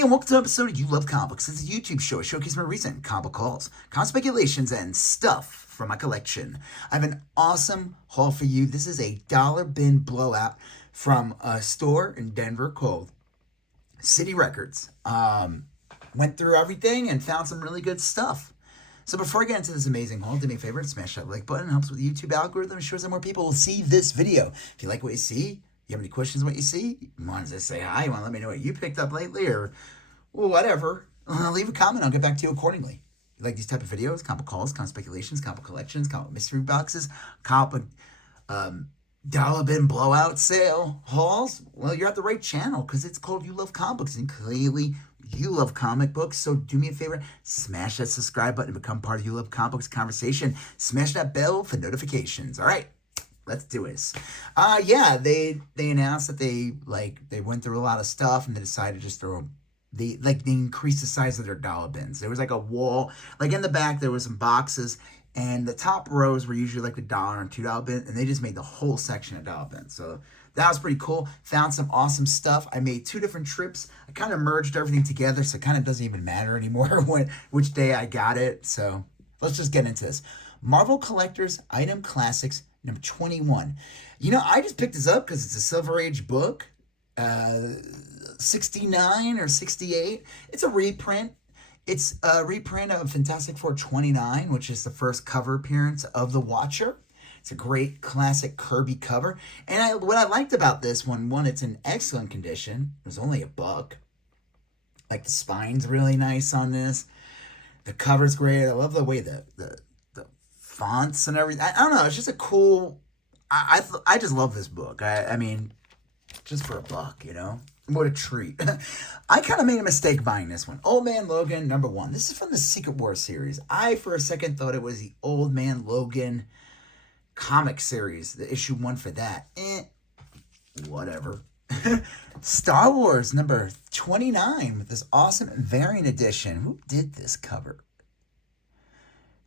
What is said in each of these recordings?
Hey, and welcome to an episode of You Love Comics. It's a YouTube show. I showcase my recent comic hauls, comic speculations, and stuff from my collection. I have an awesome haul for you. This is a dollar bin blowout from a store in Denver called City Records. Went through everything and found some really good stuff. So before I get into this amazing haul, do me a favor and smash that like button. It helps with the YouTube algorithm. It shows that more people will see this video. If you like what you see, you have any questions on what you see, you want to say hi, you want to let me know what you picked up lately, or whatever, leave a comment. I'll get back to you accordingly. You like these type of videos, comic calls, comic speculations, comic collections, comic mystery boxes, comic dollar bin blowout sale hauls? Well, you're at the right channel because it's called You Love Comics, and clearly you love comic books. So do me a favor, smash that subscribe button to become part of You Love Comics conversation. Smash that bell for notifications. All right. Let's do this. Yeah, they announced that they went through a lot of stuff and they decided to just throw they increased the size of their dollar bins. There was like a wall, like in the back there was some boxes, and the top rows were usually like the $1 and $2 bin, and they just made the whole section a dollar bin. So that was pretty cool. Found some awesome stuff. I made 2 different trips. I kind of merged everything together, so it kind of doesn't even matter anymore which day I got it. So let's just get into this. Marvel Collector's Item Classics number 21. You know, I just picked this up because it's a Silver Age book. 69 or 68. It's a reprint. It's a reprint of Fantastic Four 29, which is the first cover appearance of the Watcher. It's a great classic Kirby cover. And what I liked about this one, it's in excellent condition. It was only $1. Like, the spine's really nice on this. The cover's great. I love the way the fonts and everything. I don't know. It's just a cool. I just love this book. I mean, just for $1, you know. What a treat. I kind of made a mistake buying this one. Old Man Logan number 1. This is from the Secret War series. I, for a second, thought it was the Old Man Logan comic series, the issue 1 for that. Whatever. Star Wars number 29 with this awesome variant edition. Who did this cover?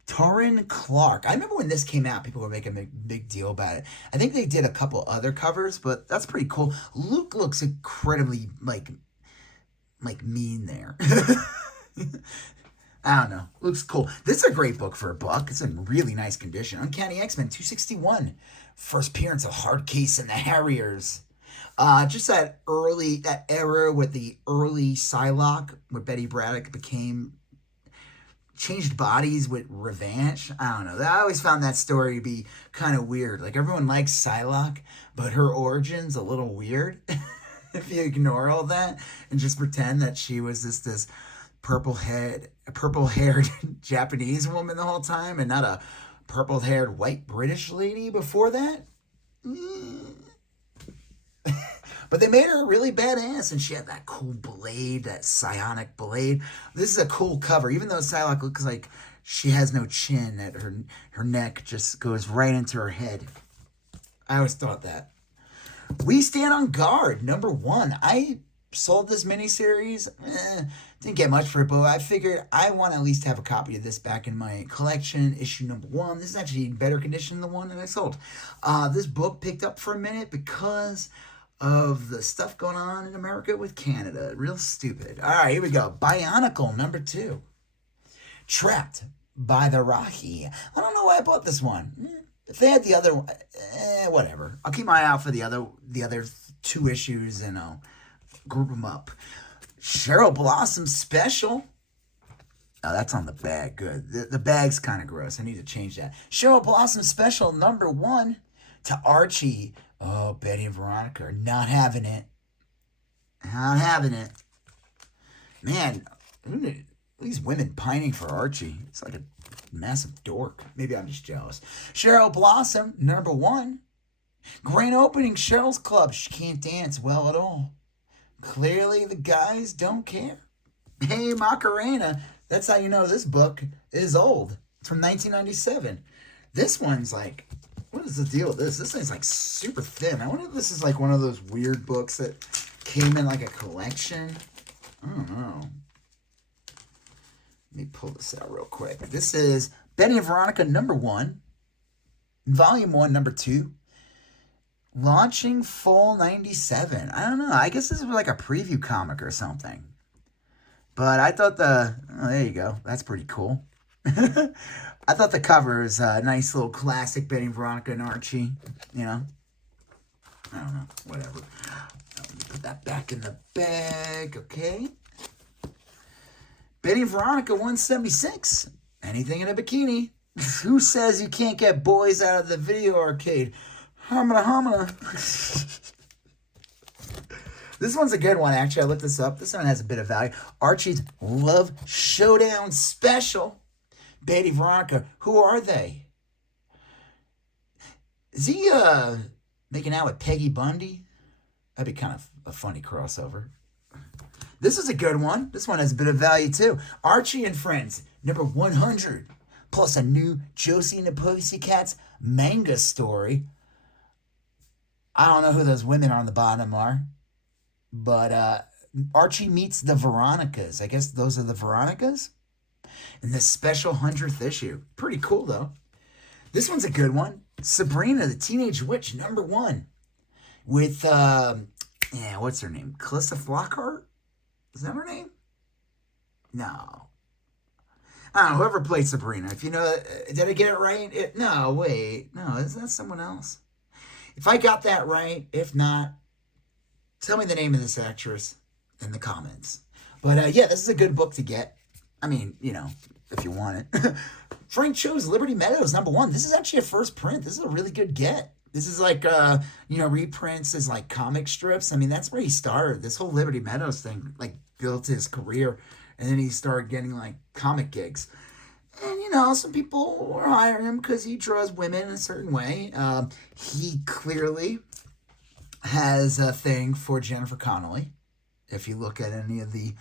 Torrin Clark. I remember when this came out, people were making a big deal about it. I think they did a couple other covers, but that's pretty cool. Luke looks incredibly, like mean there. I don't know. Looks cool. This is a great book for $1. It's in really nice condition. Uncanny X-Men 261. First appearance of Hardcase and the Harriers. Just that era with the early Psylocke, where Betty Braddock changed bodies with Revenge. I don't know. I always found that story to be kind of weird. Like, everyone likes Psylocke, but her origin's a little weird. If you ignore all that and just pretend that she was this purple-haired Japanese woman the whole time and not a purple-haired white British lady before that. But they made her really badass, and she had that cool blade, that psionic blade. This is a cool cover, even though Psylocke looks like she has no chin, that her neck just goes right into her head. I always thought that. We Stand on Guard, number 1. I sold this miniseries. Didn't get much for it, but I figured I want to at least have a copy of this back in my collection. Issue number 1. This is actually in better condition than the one that I sold. This book picked up for a minute because of the stuff going on in America with Canada. Real stupid. All right, here we go. Bionicle, number 2. Trapped by the Rahi. I don't know why I bought this one. If they had the other one, whatever. I'll keep my eye out for the other 2 issues, and I'll group them up. Cheryl Blossom Special. Oh, that's on the bag. Good. The bag's kind of gross. I need to change that. Cheryl Blossom Special, number 1. To Archie. Oh, Betty and Veronica are not having it. Not having it. Man, these women pining for Archie. It's like a massive dork. Maybe I'm just jealous. Cheryl Blossom, number 1. Grand opening, Cheryl's Club. She can't dance well at all. Clearly, the guys don't care. Hey, Macarena. That's how you know this book is old. It's from 1997. This one's like... What is the deal with this? This thing's like super thin. I wonder if this is like one of those weird books that came in like a collection. I don't know. Let me pull this out real quick. This is Betty and Veronica number 1. Volume 1, number 2. Launching fall 97. I don't know. I guess this is like a preview comic or something. But I thought there you go. That's pretty cool. I thought the cover is a nice little classic Betty, Veronica, and Archie. You know? I don't know. Whatever. Let me put that back in the bag. Okay. Betty and Veronica 176. Anything in a bikini. Who says you can't get boys out of the video arcade? Hamana hamana. This one's a good one, actually. I looked this up. This one has a bit of value. Archie's Love Showdown Special. Betty, Veronica, who are they? Is he making out with Peggy Bundy? That'd be kind of a funny crossover. This is a good one. This one has a bit of value, too. Archie and Friends, number 100. Plus a new Josie and the Pussycats manga story. I don't know who those women on the bottom are. But Archie meets the Veronicas. I guess those are the Veronicas? In this special 100th issue. Pretty cool, though. This one's a good one. Sabrina, the Teenage Witch, number 1. With, what's her name? Calista Flockhart? Is that her name? No. I don't know, whoever played Sabrina. If you know, did I get it right? No, wait. No, is that someone else? If I got that right, if not, tell me the name of this actress in the comments. But yeah, this is a good book to get. I mean, you know, if you want it. Frank Cho's Liberty Meadows, number 1. This is actually a first print. This is a really good get. This is like, reprints as like comic strips. I mean, that's where he started. This whole Liberty Meadows thing, like, built his career. And then he started getting like comic gigs. And, you know, some people were hiring him because he draws women in a certain way. He clearly has a thing for Jennifer Connelly. If you look at any of the...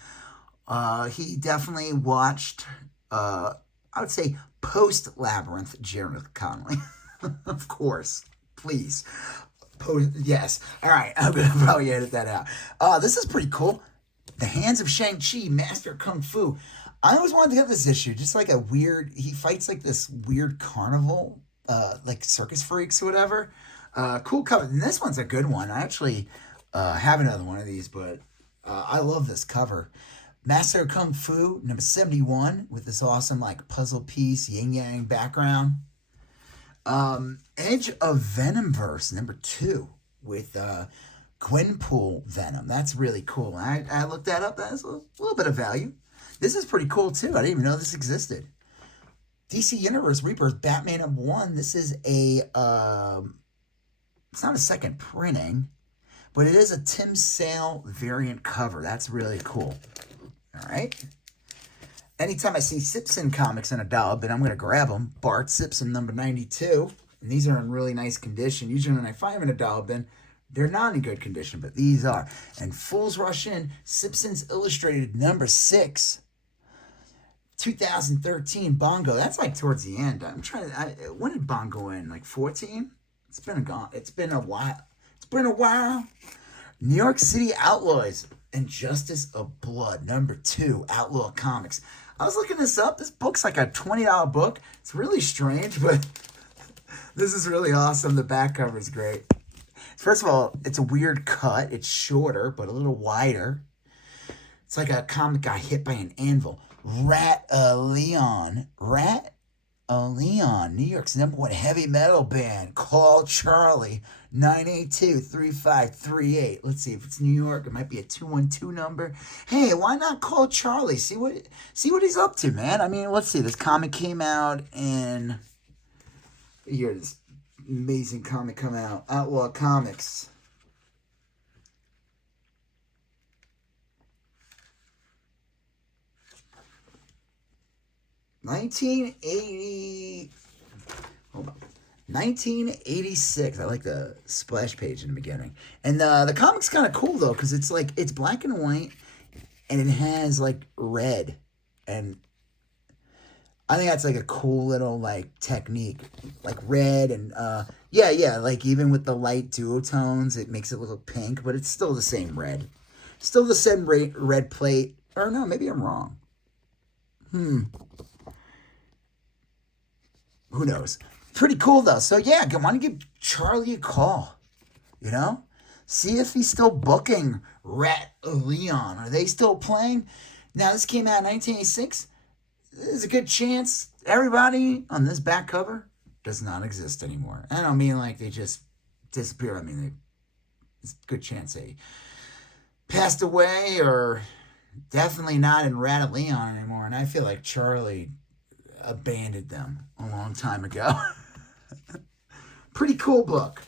he definitely watched, I would say, post-Labyrinth Jennifer Connelly. Of course. Please. Yes. All right. I'm going to probably edit that out. This is pretty cool. The Hands of Shang-Chi, Master Kung Fu. I always wanted to get this issue. Just like a weird... He fights like this weird carnival, like circus freaks or whatever. Cool cover. And this one's a good one. I actually have another one of these, but I love this cover. Master Kung Fu, number 71, with this awesome like puzzle piece, yin-yang background. Edge of Venomverse, number 2, with Gwenpool Venom. That's really cool. I looked that up. That's a little bit of value. This is pretty cool, too. I didn't even know this existed. DC Universe Rebirth Batman number 1. This is a... it's not a second printing, but it is a Tim Sale variant cover. That's really cool. All right. Anytime I see Simpson comics in a dub, and I'm going to grab them. Bart Simpson number 92. And these are in really nice condition. Usually when I find them in a dub, then they're not in good condition, but these are. And Fools Rush In, Simpsons Illustrated number 6. 2013 Bongo. That's like towards the end. I'm trying to... when did Bongo end? Like 14? It's been a while. It's been a while. New York City Outlaws and Justice of Blood, number 2, Outlaw Comics. I was looking this up. This book's like a $20 book. It's really strange, but this is really awesome. The back cover is great. First of all, it's a weird cut. It's shorter, but a little wider. It's like a comic got hit by an anvil. Rat Leon, New York's number 1 heavy metal band. Call Charlie, 982-3538. Let's see if it's New York. It might be a 212 number. Hey, why not call Charlie? See what he's up to, man. I mean, let's see. This comic came out in... Here, this amazing comic come out. Outlaw Comics. Hold on. 1986. I like the splash page in the beginning. And the comic's kind of cool, though, because it's like, it's black and white, and it has, like, red. And I think that's, like, a cool little, like, technique. Like, red and, yeah, like, even with the light duotones, it makes it look pink, but it's still the same red. Still the same red plate. Or no, maybe I'm wrong. Who knows? Pretty cool, though. So, yeah, I want to give Charlie a call, you know? See if he's still booking Rat Leon. Are they still playing? Now, this came out in 1986. There's a good chance everybody on this back cover does not exist anymore. I don't mean like they just disappeared. I mean, there's a good chance they passed away or definitely not in Rat of Leon anymore. And I feel like Charlie abandoned them a long time ago. Pretty cool book.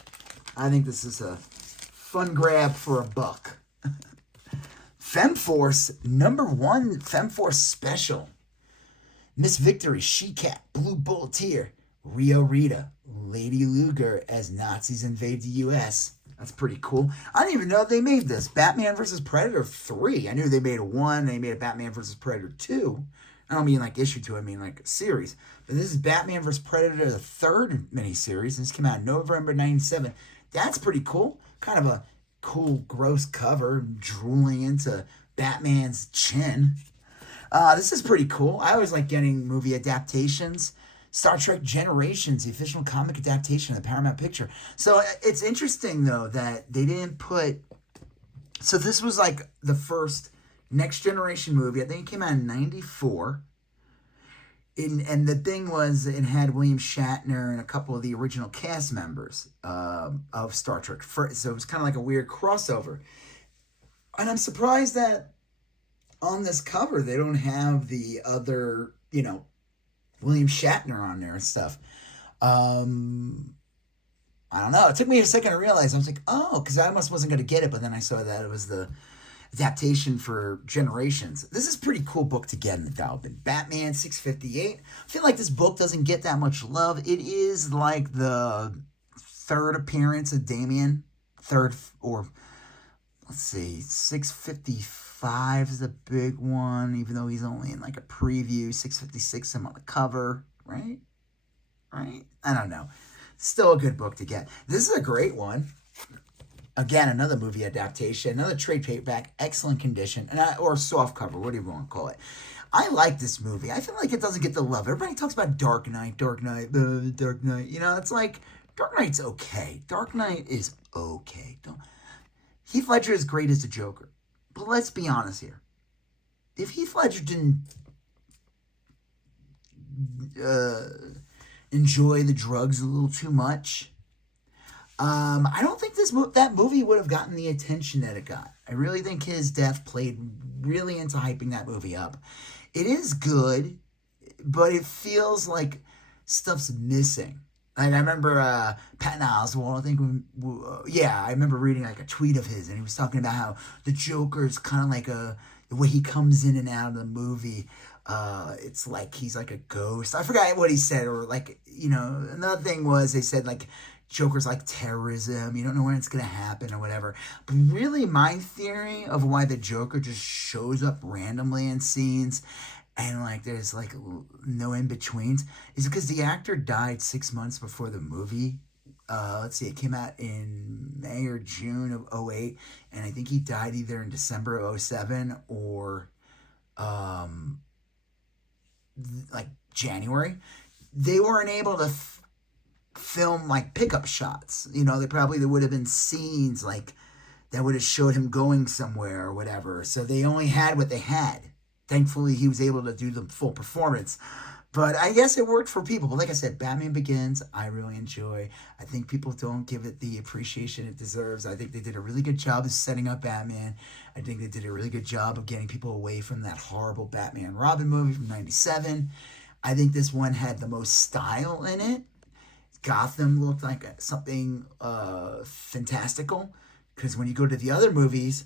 I think this is a fun grab for a buck. Femforce, #1 Femforce special. Miss Victory, She-Cat, Blue Bulleteer, Rio Rita, Lady Luger as Nazis invade the U.S. That's pretty cool. I didn't even know they made this. Batman vs. Predator 3. I knew they made a 1. They made a Batman vs. Predator 2. I don't mean like issue 2. I mean like a series. But this is Batman vs. Predator, the 3rd miniseries. This came out in November 97. That's pretty cool. Kind of a cool, gross cover, drooling into Batman's chin. This is pretty cool. I always like getting movie adaptations. Star Trek Generations, the official comic adaptation of the Paramount Picture. So it's interesting, though, that they didn't put... So this was like the first Next Generation movie. I think it came out in 94. And the thing was, it had William Shatner and a couple of the original cast members of Star Trek. So it was kind of like a weird crossover. And I'm surprised that on this cover, they don't have the other, William Shatner on there and stuff. I don't know. It took me a second to realize. I was like, oh, because I almost wasn't going to get it. But then I saw that it was the adaptation for Generations. This is a pretty cool book to get in the dial bin. Batman 658. I feel like this book doesn't get that much love. It is like the 3rd appearance of Damian. 3rd, or let's see, 655 is the big one, even though he's only in like a preview. 656 him on the cover, right? I don't know. Still a good book to get. This is a great one. Again, another movie adaptation, another trade paperback, excellent condition, or soft cover, what do you want to call it. I like this movie. I feel like it doesn't get the love. Everybody talks about Dark Knight. Dark Knight. It's like, Dark Knight's okay. Dark Knight is okay. Heath Ledger is great as the Joker. But let's be honest here. If Heath Ledger didn't enjoy the drugs a little too much, I don't think that movie would have gotten the attention that it got. I really think his death played really into hyping that movie up. It is good, but it feels like stuff's missing. Like I remember Patton Oswalt, I think, I remember reading like a tweet of his, and he was talking about how the Joker is kind of like the way he comes in and out of the movie. It's like he's like a ghost. I forgot what he said, or like, another thing was they said like Joker's like terrorism. You don't know when it's going to happen or whatever. But really, my theory of why the Joker just shows up randomly in scenes and like there's like no in-betweens is because the actor died 6 months before the movie. Let's see, it came out in May or June of 2008, and I think he died either in December of 2007 or like January. They weren't able to film like pickup shots. There would have been scenes like that would have showed him going somewhere or whatever. So they only had what they had. Thankfully, he was able to do the full performance. But I guess it worked for people. But like I said, Batman Begins, I really enjoy. I think people don't give it the appreciation it deserves. I think they did a really good job of setting up Batman. I think they did a really good job of getting people away from that horrible Batman Robin movie from 97. I think this one had the most style in it. Gotham looked like something fantastical. Because when you go to the other movies,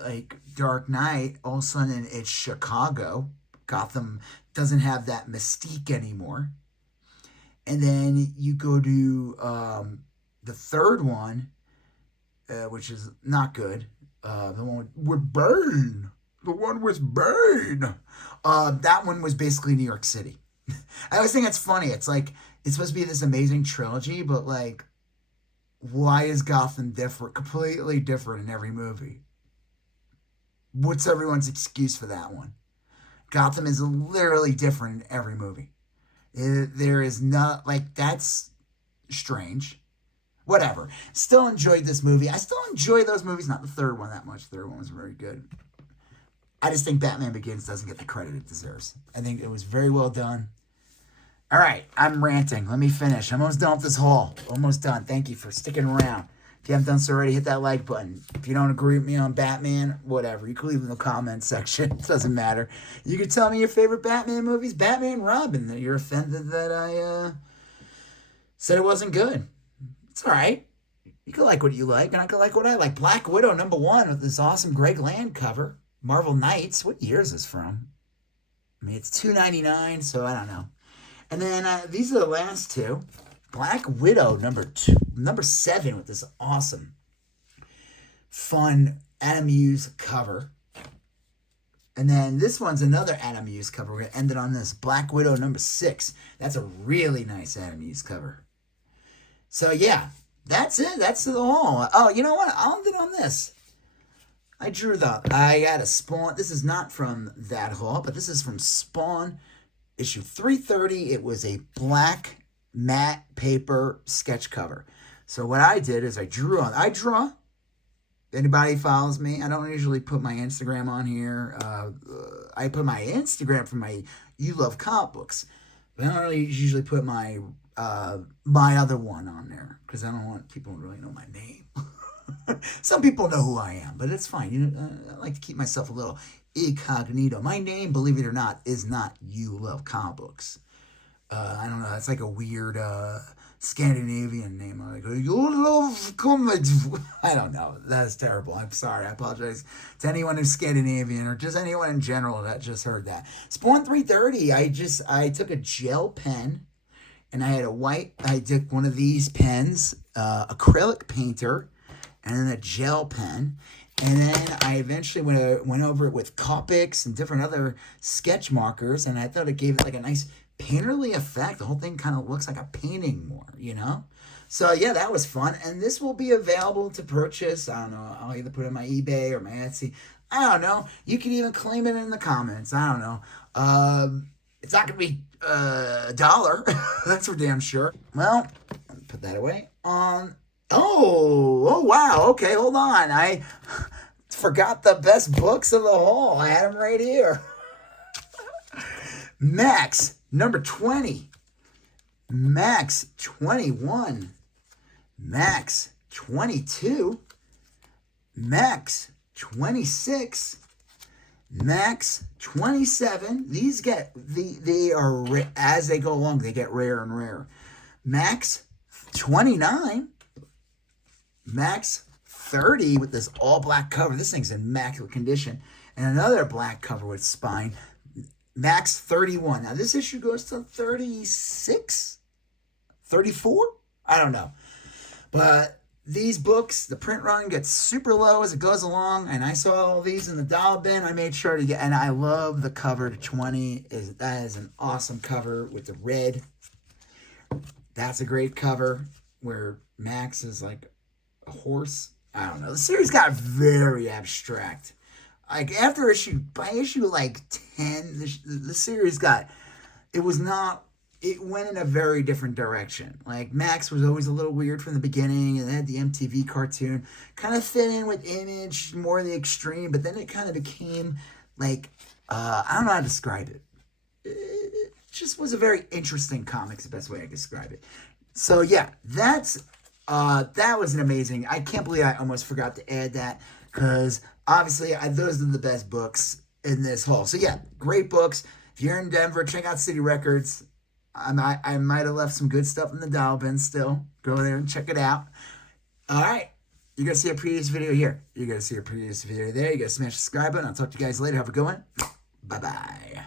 like Dark Knight, all of a sudden it's Chicago. Gotham doesn't have that mystique anymore. And then you go to the third one, which is not good. The one with Bane. The one with Bane. That one was basically New York City. I always think it's funny. It's like, it's supposed to be this amazing trilogy, but like, why is Gotham different? Completely different in every movie. What's everyone's excuse for that one? Gotham is literally different in every movie. There is not, like, that's strange. Whatever. Still enjoyed this movie. I still enjoy those movies. Not the third one that much. The third one was very good. I just think Batman Begins doesn't get the credit it deserves. I think it was very well done. All right, I'm ranting. Let me finish. I'm almost done with this haul. Almost done. Thank you for sticking around. If you haven't done so already, hit that like button. If you don't agree with me on Batman, whatever. You can leave in the comments section. It doesn't matter. You can tell me your favorite Batman movies. Batman and Robin. That you're offended that I said it wasn't good. It's all right. You can like what you like, and I can like what I like. Black Widow #1 with this awesome Greg Land cover. Marvel Knights. What year is this from? I mean, it's $2.99, so I don't know. And then these are the last two. Black Widow #7 with this awesome, fun Adam Hughes cover. And then this one's another Adam Hughes cover. We're going to end it on this. Black Widow #6. That's a really nice Adam Hughes cover. So, yeah, that's it. That's the haul. Oh, you know what? I'll end it on this. I got a Spawn. This is not from that haul, but this is from Spawn issue 330. It was a black matte paper sketch cover. So what I did is I draw. If anybody follows me, I don't usually put my Instagram on here. I put my Instagram for my You Love Comic Books. But I don't really usually put my other one on there because I don't want people to really know my name. Some people know who I am, but it's fine. I like to keep myself a little incognito. My name, believe it or not, is not You Love Comic Books. I don't know. That's like a weird Scandinavian name. I'm like, You Love Comics. I don't know. That's terrible. I'm sorry. I apologize to anyone who's Scandinavian or just anyone in general that just heard that. Spawn 330. I took a gel pen and I took one of these pens, acrylic painter, and then a gel pen. And then I eventually went over it with Copics and different other sketch markers, and I thought it gave it like a nice painterly effect. The whole thing kind of looks like a painting more, you know? So, yeah, that was fun. And this will be available to purchase. I don't know. I'll either put it on my eBay or my Etsy. I don't know. You can even claim it in the comments. I don't know. It's not going to be $1. That's for damn sure. Well, put that away. Oh, wow. Okay, hold on. I forgot the best books of the haul. I had them right here. Maxx, #20. Maxx, 21. Maxx, 22. Maxx, 26. Maxx, 27. These they are, as they go along, they get rarer and rarer. Maxx, 29. Maxx, 30 with this all black cover. This thing's in immaculate condition. And another black cover with spine. Maxx, 31. Now this issue goes to 36? 34? I don't know. But these books, the print run gets super low as it goes along. And I saw all these in the dollar bin. I made sure to get, and I love the cover to 20. That is an awesome cover with the red. That's a great cover where Maxx is like a horse. I don't know. The series got very abstract. Like by issue like 10, the series it went in a very different direction. Like Maxx was always a little weird from the beginning, and they had the MTV cartoon kind of fit in with Image, more of the extreme, but then it kind of became like, I don't know how to describe it. It just was a very interesting comic, is the best way I can describe it. So yeah, that was an amazing. I can't believe I almost forgot to add that because obviously those are the best books in this haul. So yeah, great books. If you're in Denver, check out City Records. I might have left some good stuff in the dial bin still. Go there and check it out. All right. You're going to see a previous video here. You're going to see a previous video there. You're going to smash the subscribe button. I'll talk to you guys later. Have a good one. Bye-bye.